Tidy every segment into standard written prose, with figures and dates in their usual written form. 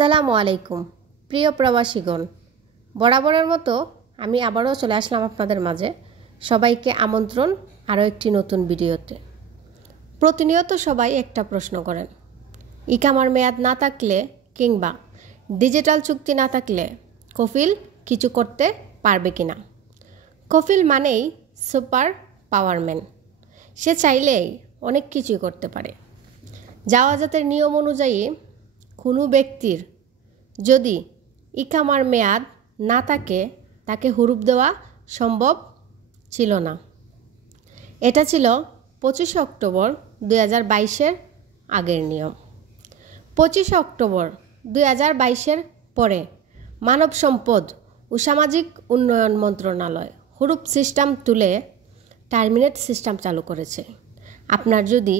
আসসালামু আলাইকুম প্রিয় প্রবাসীগণ, বরাবরের মতো আমি আবারও চলে আসলাম আপনাদের মাঝে। সবাইকে আমন্ত্রণ আরও একটি নতুন ভিডিওতে। প্রতিনিয়ত সবাই একটা প্রশ্ন করেন, ইকামার মেয়াদ না থাকলে কিংবা ডিজিটাল চুক্তি না থাকলে কফিল কিছু করতে পারবে কিনা। কফিল মানেই সুপার পাওয়ারম্যান। সে চাইলেই অনেক কিছুই করতে পারে। জাওয়াজাতের নিয়ম অনুযায়ী কোনো ব্যক্তির যদি ইকামার মেয়াদ না থাকে তাকে হুরুপ দেওয়া সম্ভব ছিল না। এটা ছিল 25 অক্টোবর 2022-এর আগের নিয়ম। 25 অক্টোবর 2022-এর পরে মানব সম্পদ ও সামাজিক উন্নয়ন মন্ত্রণালয় হুরুপ সিস্টেম তুলে টার্মিনেট সিস্টেম চালু করেছে। আপনার যদি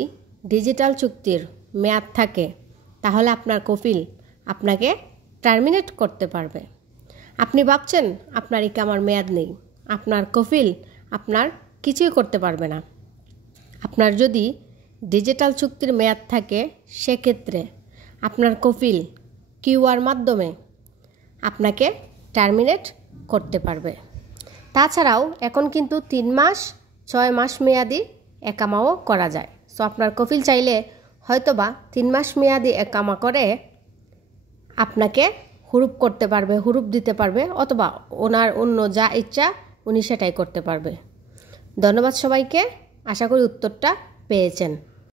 ডিজিটাল চুক্তির মেয়াদ থাকে তাহলে আপনার কফিল আপনাকে টার্মিনেট করতে পারবে। আপনি ভাবছেন আপনার ইকামার মেয়াদ নেই, আপনার কফিল আপনার কিছুই করতে পারবে না। আপনার যদি ডিজিটাল চুক্তির মেয়াদ থাকে সেক্ষেত্রে আপনার কফিল কিউআর মাধ্যমে আপনাকে টার্মিনেট করতে পারবে। তাছাড়াও এখন কিন্তু 3 মাস 6 মাস মেয়াদি একামাও করা যায়। সো আপনার কফিল চাইলে হয়তোবা 3 মাস মেয়াদি একামা করে আপনাকে হুরুপ করতে পারবে, হুরুপ দিতে পারবে, অথবা ওনার অন্য যা ইচ্ছা উনি সেটাই করতে পারবে। ধন্যবাদ সবাইকে, আশা করি উত্তরটা পেয়েছেন।